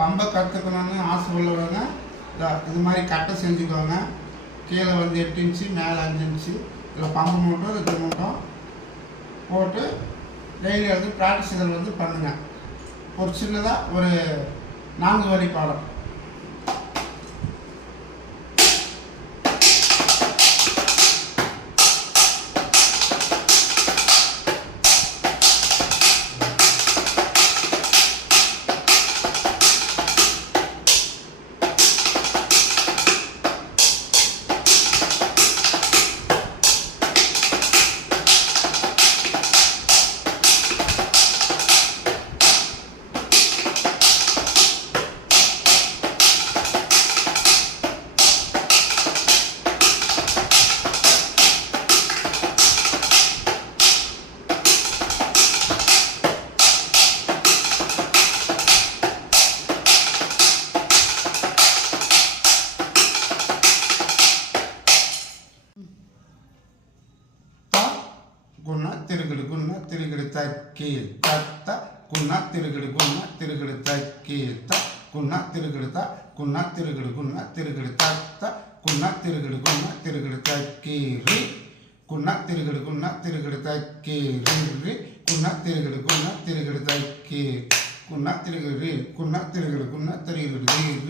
பம்பை கற்றுக்கணுன்னு ஆசை உள்ளவங்க இது மாதிரி கட்டை செஞ்சுக்கோங்க. கீழே வந்து 8 இன்ச்சு மேலே 5 இன்ச்சு இதில் பம்பு மூட்டும் இது மூட்டும் போட்டு டெய்லி வந்து ப்ராக்டிஸ் இதில் வந்து பண்ணுங்கள். ஒரு சின்னதாக ஒரு 4 வரி பாடம். குணா திருகிடு குணா திருகிடு தக்கி தத்த குணா திருகிடு குணா திருகிடு தக்கி த குணா திருகிடு த குணா திருகிடு குணா திருகிடு தத்த குணா திருகிடு குணா திருகிடு தக்கி ரி குணா திருகிடு குணா திருகிடு தக்கி ரி குணா திருகிடு குணா திருகிடு தக்கி குணா திருகிடு ரி குணா திருகிடு குணா திருகிடு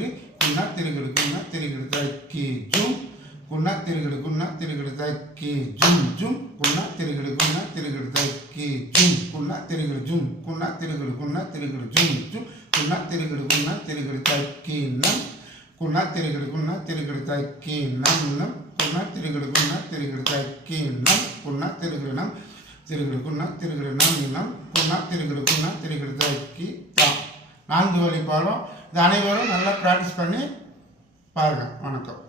ரி குணா திருகிடு குணா திருகிடு தக்கி ஜும் குணா திருகிடு குணா திருகிடு தக்கி ஜும் ஜும் குணா திருகிடு குணா திருகிடு தக்கி ஜும் குணா திருகிடு ஜும் குணா திருகிடு குணா திருகிடு ஜும் ஜும் குணா திருகிடு குணா திருகிடு தக்கி நம் குணா திருகிடு குணா திருகிடு தக்கி நம் நம் குணா திருகிடு குணா திருகிடு தக்கி நம் குணா திருகிடு நம் திருகிடு குணா திருகிடு நம் நம் குணா திருகிடு குணா திருகிடு தக்கி தாம். 4 வரி பாடம். இது அனைவரும் நல்லா ப்ராக்டிஸ் பண்ணி பாருங்கள். வணக்கம்.